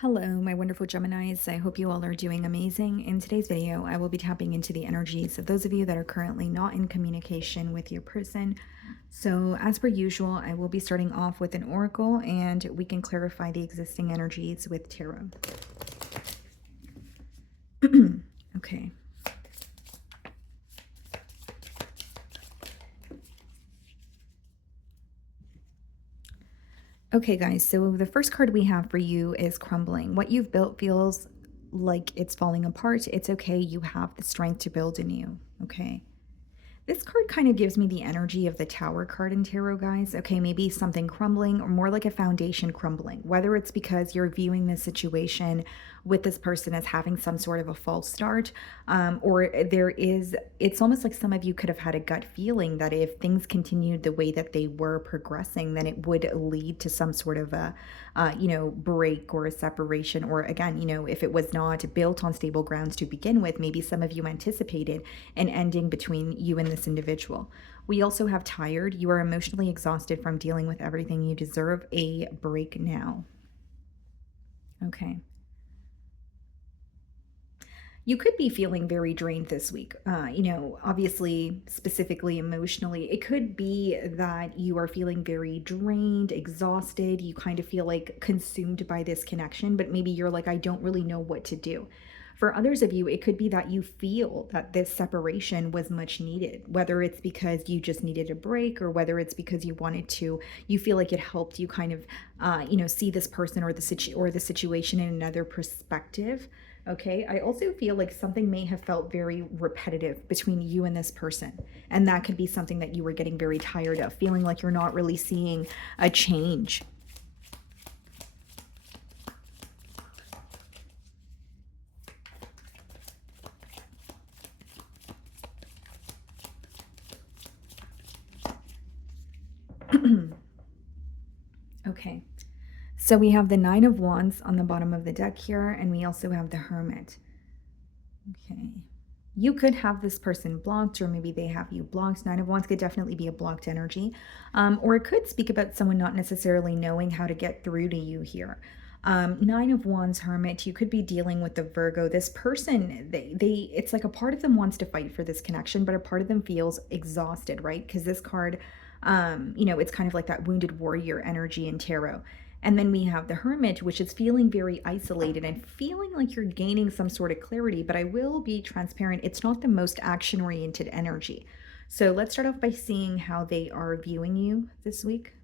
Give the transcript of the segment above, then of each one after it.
Hello, my wonderful Geminis. I hope you all are doing amazing. In today's video, I will be tapping into the energies of those of you that are currently not in communication with your person. So, as per usual, I will be starting off with an oracle and we can clarify the existing energies with tarot. Okay. Okay, guys, so the first card we have for you is crumbling. What you've built feels like it's falling apart. It's okay. You have the strength to build anew. Okay. This card kind of gives me the energy of the Tower card in tarot, guys. Okay, maybe something crumbling or more like a foundation crumbling, whether it's because you're viewing this situation with this person as having some sort of a false start, or it's almost like some of you could have had a gut feeling that if things continued the way that they were progressing, then it would lead to some sort of a, break or a separation, or again, if it was not built on stable grounds to begin with, maybe some of you anticipated an ending between you and this individual. We also have tired. You are emotionally exhausted from dealing with everything. You deserve a break now. Okay. You could be feeling very drained this week. Obviously, specifically emotionally, it could be that you are feeling very drained, exhausted. You kind of feel like consumed by this connection, but maybe you're like, I don't really know what to do. For others of you, it could be that you feel that this separation was much needed, whether it's because you just needed a break or whether it's because you feel like it helped you kind of, see this person or the situation in another perspective. Okay, I also feel like something may have felt very repetitive between you and this person. And that could be something that you were getting very tired of, feeling like you're not really seeing a change. Okay, so we have the Nine of Wands on the bottom of the deck here, and we also have the Hermit. Okay. You could have this person blocked, or maybe they have you blocked. Nine of Wands could definitely be a blocked energy. Or it could speak about someone not necessarily knowing how to get through to you here. Nine of Wands, Hermit, you could be dealing with the Virgo. This person, it's like a part of them wants to fight for this connection, but a part of them feels exhausted, right? Because this card, it's kind of like that wounded warrior energy in tarot. And then we have the Hermit, which is feeling very isolated and feeling like you're gaining some sort of clarity. But I will be transparent, it's not the most action oriented energy. So let's start off by seeing how they are viewing you this week.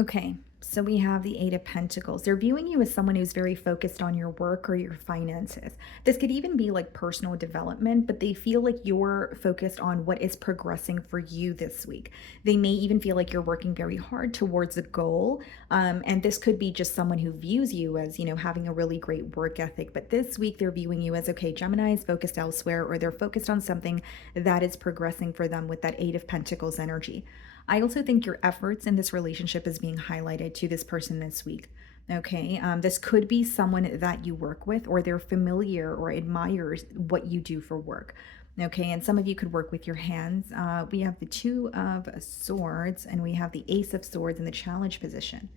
Okay, so we have the Eight of Pentacles. They're viewing you as someone who's very focused on your work or your finances. This could even be like personal development, but they feel like you're focused on what is progressing for you this week. They may even feel like you're working very hard towards a goal. And this could be just someone who views you as, having a really great work ethic. But this week they're viewing you as, okay, Gemini is focused elsewhere, or they're focused on something that is progressing for them with that Eight of Pentacles energy. I also think your efforts in this relationship is being highlighted to this person this week. Okay, this could be someone that you work with, or they're familiar or admires what you do for work. Okay, and some of you could work with your hands. We have the Two of Swords, and we have the Ace of Swords in the challenge position.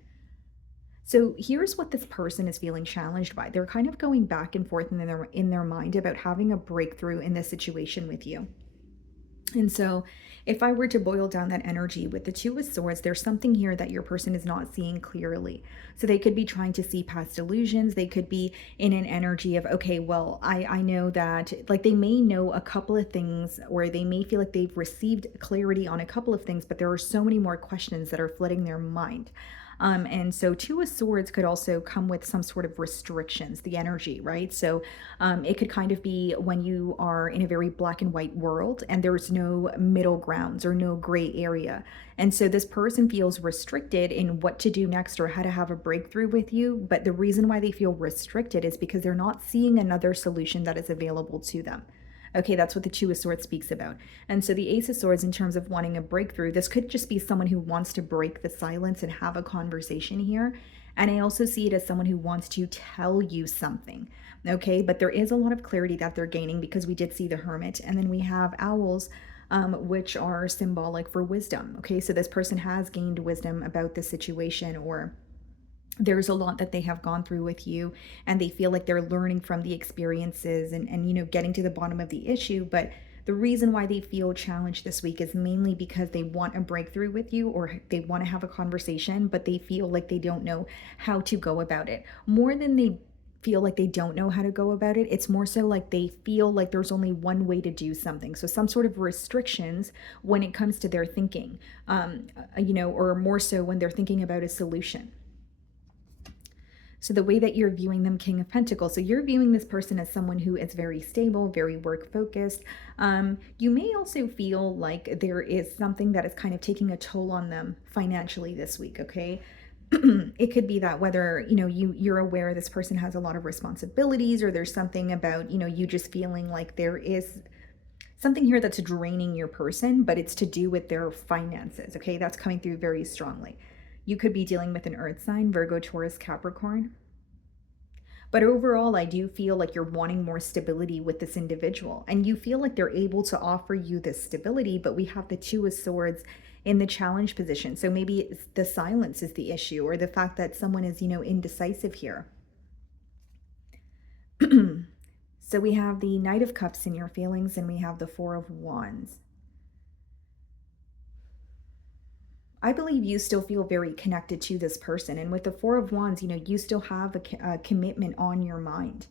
So here's what this person is feeling challenged by. They're kind of going back and forth in their mind about having a breakthrough in this situation with you. And so if I were to boil down that energy with the Two of Swords, there's something here that your person is not seeing clearly. So they could be trying to see past illusions. They could be in an energy of, okay, well, I know that, like, they may know a couple of things, or they may feel like they've received clarity on a couple of things, but there are so many more questions that are flooding their mind. And so Two of Swords could also come with some sort of restrictions, the energy, right? So it could kind of be when you are in a very black and white world and there's no middle grounds or no gray area. And so this person feels restricted in what to do next or how to have a breakthrough with you. But the reason why they feel restricted is because they're not seeing another solution that is available to them. Okay, that's what the Two of Swords speaks about. And so the Ace of Swords, in terms of wanting a breakthrough, this could just be someone who wants to break the silence and have a conversation here. And I also see it as someone who wants to tell you something. Okay, but there is a lot of clarity that they're gaining because we did see the Hermit. And then we have owls, which are symbolic for wisdom. Okay, so this person has gained wisdom about the situation, or there's a lot that they have gone through with you, and they feel like they're learning from the experiences and getting to the bottom of the issue. But the reason why they feel challenged this week is mainly because they want a breakthrough with you, or they want to have a conversation, but they feel like they don't know how to go about it. More than they feel like they don't know how to go about it, it's more so like they feel like there's only one way to do something. So some sort of restrictions when it comes to their thinking, or more so when they're thinking about a solution. So the way that you're viewing them, King of Pentacles. So you're viewing this person as someone who is very stable, very work focused. You may also feel like there is something that is kind of taking a toll on them financially this week, okay? It could be that whether, you're aware this person has a lot of responsibilities, or there's something about, you just feeling like there is something here that's draining your person, but it's to do with their finances, okay? That's coming through very strongly. You could be dealing with an earth sign, Virgo, Taurus, Capricorn. But overall, I do feel like you're wanting more stability with this individual, and you feel like they're able to offer you this stability, but we have the Two of Swords in the challenge position. So maybe it's the silence is the issue, or the fact that someone is, indecisive here. So we have the Knight of Cups in your feelings, and we have the Four of Wands. I believe you still feel very connected to this person. And with the Four of Wands, you still have a commitment on your mind.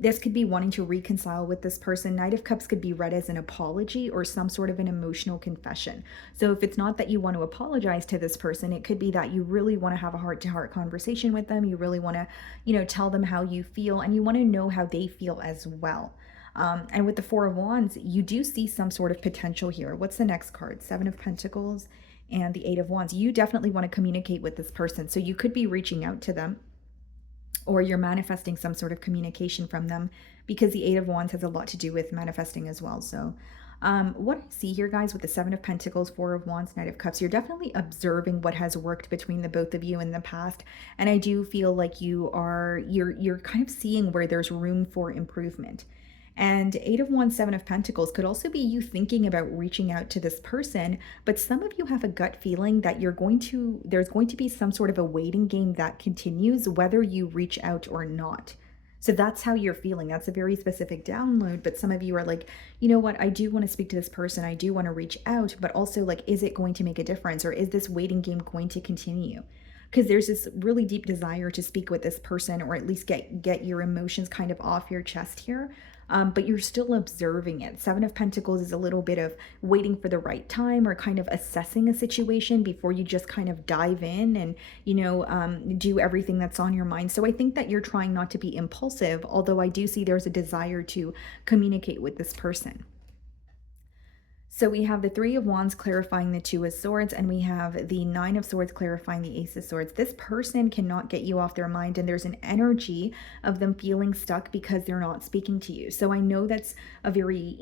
This could be wanting to reconcile with this person. Knight of Cups could be read as an apology or some sort of an emotional confession. So if it's not that you want to apologize to this person, it could be that you really want to have a heart-to-heart conversation with them. You really want to, tell them how you feel, and you want to know how they feel as well. And with the Four of Wands, you do see some sort of potential here. What's the next card? Seven of Pentacles and the Eight of Wands. You definitely want to communicate with this person. So you could be reaching out to them, or you're manifesting some sort of communication from them, because the Eight of Wands has a lot to do with manifesting as well. So what I see here, guys, with the Seven of Pentacles, Four of Wands, Knight of Cups, you're definitely observing what has worked between the both of you in the past. And I do feel like you're kind of seeing where there's room for improvement. And Eight of Wands, Seven of Pentacles could also be you thinking about reaching out to this person, but some of you have a gut feeling that there's going to be some sort of a waiting game that continues whether you reach out or not. So that's how you're feeling. That's a very specific download, but some of you are like, you know what, I do want to speak to this person. I do want to reach out, but also like, is it going to make a difference, or is this waiting game going to continue? Because there's this really deep desire to speak with this person, or at least get your emotions kind of off your chest here. But you're still observing it. Seven of Pentacles is a little bit of waiting for the right time, or kind of assessing a situation before you just kind of dive in and, do everything that's on your mind. So I think that you're trying not to be impulsive, although I do see there's a desire to communicate with this person. So we have the Three of Wands clarifying the Two of Swords, and we have the Nine of Swords clarifying the Ace of Swords. This person cannot get you off their mind, and there's an energy of them feeling stuck because they're not speaking to you. So I know that's a very,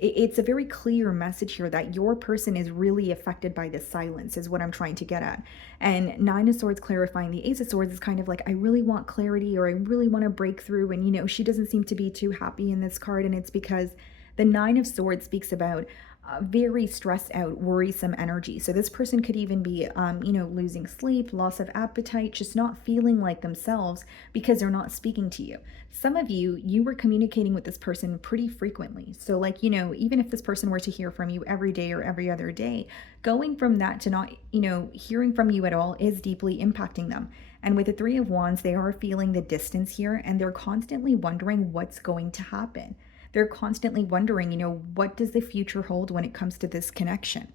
it's a very clear message here that your person is really affected by this silence, is what I'm trying to get at. And Nine of Swords clarifying the Ace of Swords is kind of like, I really want clarity, or I really want to break through. And, she doesn't seem to be too happy in this card, and it's because the Nine of Swords speaks about very stressed out, worrisome energy. So this person could even be, losing sleep, loss of appetite, just not feeling like themselves because they're not speaking to you. Some of you were communicating with this person pretty frequently. So like, even if this person were to hear from you every day or every other day, going from that to not, hearing from you at all is deeply impacting them. And with the Three of Wands, they are feeling the distance here, and they're constantly wondering what's going to happen. They're constantly wondering, what does the future hold when it comes to this connection?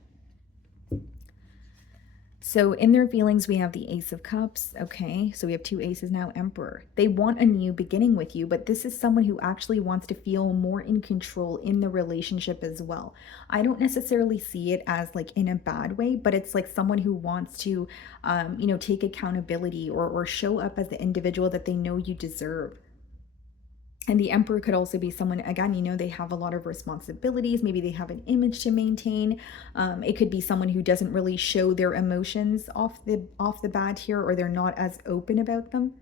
So in their feelings, we have the Ace of Cups. Okay, so we have two aces now, Emperor. They want a new beginning with you, but this is someone who actually wants to feel more in control in the relationship as well. I don't necessarily see it as like in a bad way, but it's like someone who wants to, take accountability, or show up as the individual that they know you deserve. And the emperor could also be someone, again, they have a lot of responsibilities. Maybe they have an image to maintain. It could be someone who doesn't really show their emotions off the bat here, or they're not as open about them.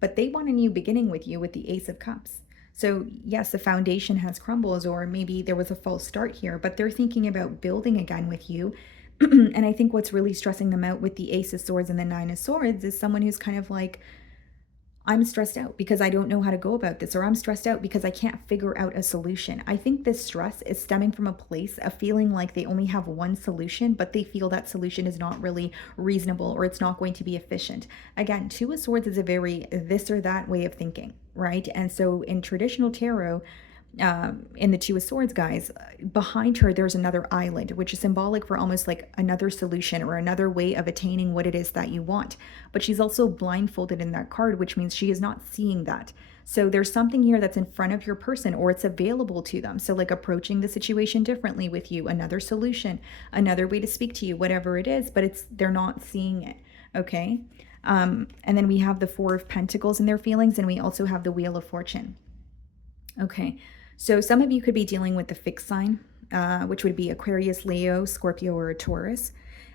But they want a new beginning with you with the Ace of Cups. So yes, the foundation has crumbles, or maybe there was a false start here, but they're thinking about building again with you. And I think what's really stressing them out with the Ace of Swords and the Nine of Swords is someone who's kind of like, I'm stressed out because I don't know how to go about this, or I'm stressed out because I can't figure out a solution. I think this stress is stemming from a place of feeling like they only have one solution, but they feel that solution is not really reasonable, or it's not going to be efficient. Again, Two of Swords is a very this or that way of thinking, right? And so in traditional tarot, in the Two of Swords, guys, behind her, there's another island, which is symbolic for almost like another solution or another way of attaining what it is that you want. But she's also blindfolded in that card, which means she is not seeing that. So there's something here that's in front of your person, or it's available to them. So, like, approaching the situation differently with you, another solution, another way to speak to you, whatever it is, but they're not seeing it. Okay. And then we have the Four of Pentacles in their feelings, and we also have the Wheel of Fortune. Okay, so some of you could be dealing with the fixed sign, which would be Aquarius, Leo, Scorpio, or a Taurus.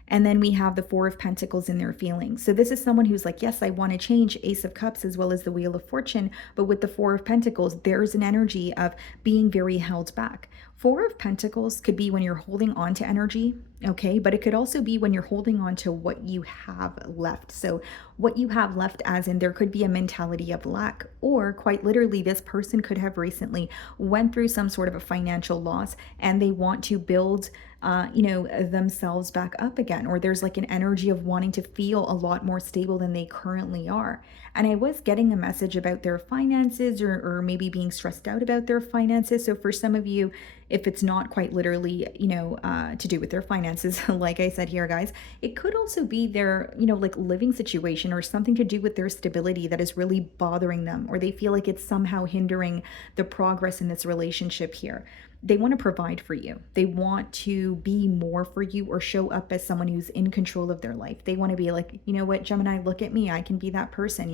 And then we have the Four of Pentacles in their feelings. So this is someone who's like, yes, I want to change, Ace of Cups as well as the Wheel of Fortune. But with the Four of Pentacles, there's an energy of being very held back. Four of Pentacles could be when you're holding on to energy, okay? But it could also be when you're holding on to what you have left. So what you have left, as in there could be a mentality of lack, or quite literally, this person could have recently went through some sort of a financial loss and they want to build themselves back up again, or there's like an energy of wanting to feel a lot more stable than they currently are. And I was getting a message about their finances, or maybe being stressed out about their finances. So for some of you, if it's not quite literally, to do with their finances, like I said here, guys, it could also be their, like, living situation, or something to do with their stability that is really bothering them, or they feel like it's somehow hindering the progress in this relationship here. They want to provide for you. They want to be more for you, or show up as someone who's in control of their life. They want to be like, you know what, Gemini, look at me. I can be that person.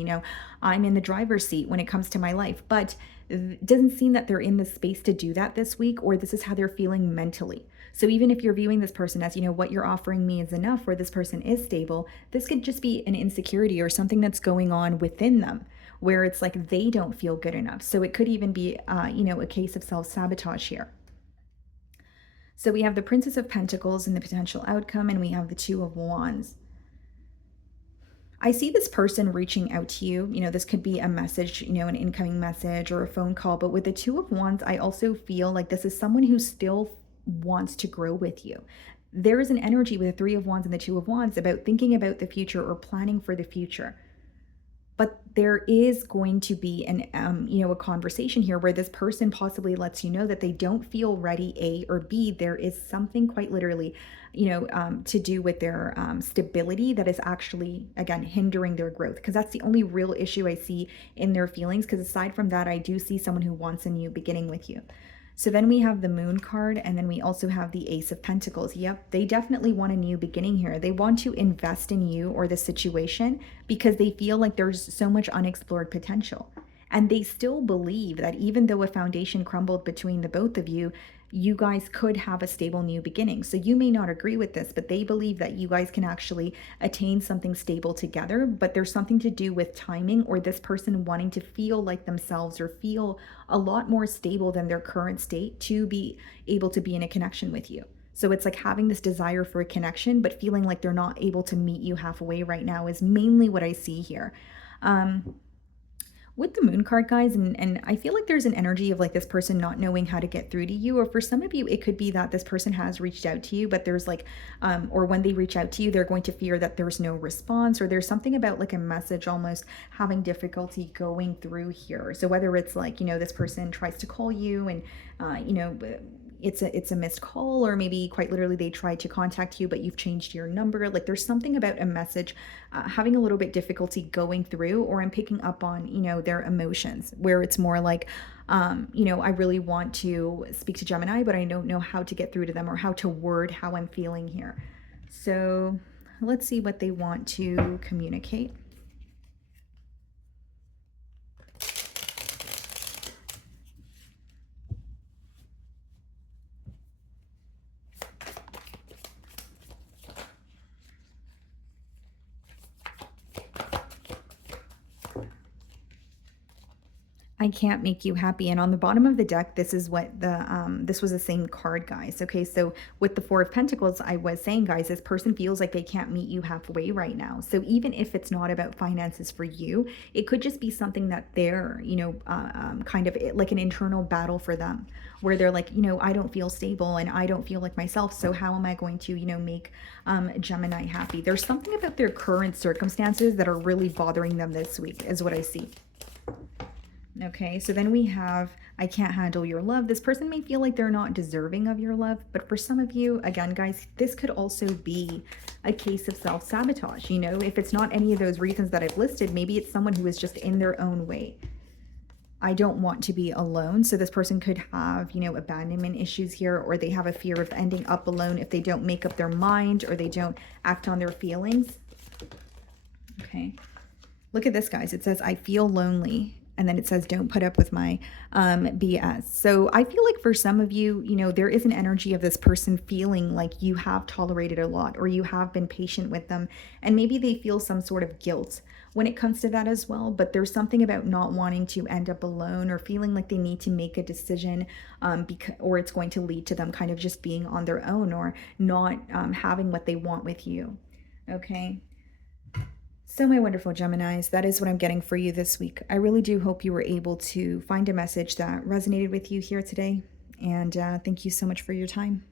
I'm in the driver's seat when it comes to my life. But it doesn't seem that they're in the space to do that this week, or this is how they're feeling mentally. So even if you're viewing this person as, what you're offering me is enough, or this person is stable, this could just be an insecurity or something that's going on within them, where it's like they don't feel good enough. So it could even be, a case of self-sabotage here. So we have the Princess of Pentacles and the potential outcome, and we have the Two of Wands. I see this person reaching out to you. This could be a message, an incoming message or a phone call. But with the Two of Wands, I also feel like this is someone who still wants to grow with you. There is an energy with the Three of Wands and the Two of Wands about thinking about the future or planning for the future. But there is going to be a conversation here where this person possibly lets you know that they don't feel ready, A, or B, there is something quite literally, to do with their stability that is actually, again, hindering their growth. Because that's the only real issue I see in their feelings. Because aside from that, I do see someone who wants a new beginning with you. So then we have the Moon card, and then we also have the Ace of Pentacles. Yep, they definitely want a new beginning here. They want to invest in you or the situation because they feel like there's so much unexplored potential. And they still believe that even though a foundation crumbled between the both of you, you guys could have a stable new beginning. So you may not agree with this, but they believe that you guys can actually attain something stable together. But there's something to do with timing, or this person wanting to feel like themselves or feel a lot more stable than their current state to be able to be in a connection with you. So it's like having this desire for a connection, but feeling like they're not able to meet you halfway right now is mainly what I see here. With the Moon card, guys, and I feel like there's an energy of like this person not knowing how to get through to you, or for some of you it could be that this person has reached out to you, but there's like or when they reach out to you, they're going to fear that there's no response, or there's something about like a message almost having difficulty going through here. So whether it's like, this person tries to call you and it's a missed call, or maybe quite literally they tried to contact you but you've changed your number. Like there's something about a message having a little bit difficulty going through, or I'm picking up on their emotions, where it's more like I really want to speak to Gemini, but I don't know how to get through to them or how to word how I'm feeling here. So let's see what they want to communicate. I can't make you happy. And on the bottom of the deck, this is what this was the same card, guys. Okay, so with the Four of Pentacles, I was saying, guys, this person feels like they can't meet you halfway right now. So even if it's not about finances for you, it could just be something that they're, kind of like an internal battle for them, where they're like, I don't feel stable and I don't feel like myself. So how am I going to, make Gemini happy? There's something about their current circumstances that are really bothering them this week, is what I see. Okay, so then we have, I can't handle your love. This person may feel like they're not deserving of your love, but for some of you, again, guys, this could also be a case of self-sabotage. If it's not any of those reasons that I've listed, maybe it's someone who is just in their own way. I don't want to be alone. So this person could have, abandonment issues here, or they have a fear of ending up alone if they don't make up their mind or they don't act on their feelings. Okay. Look at this, guys. It says, I feel lonely. And then it says, don't put up with my BS. So I feel like for some of you, there is an energy of this person feeling like you have tolerated a lot, or you have been patient with them. And maybe they feel some sort of guilt when it comes to that as well. But there's something about not wanting to end up alone, or feeling like they need to make a decision, or it's going to lead to them kind of just being on their own, or not having what they want with you. Okay. So, my wonderful Geminis, that is what I'm getting for you this week. I really do hope you were able to find a message that resonated with you here today. And thank you so much for your time.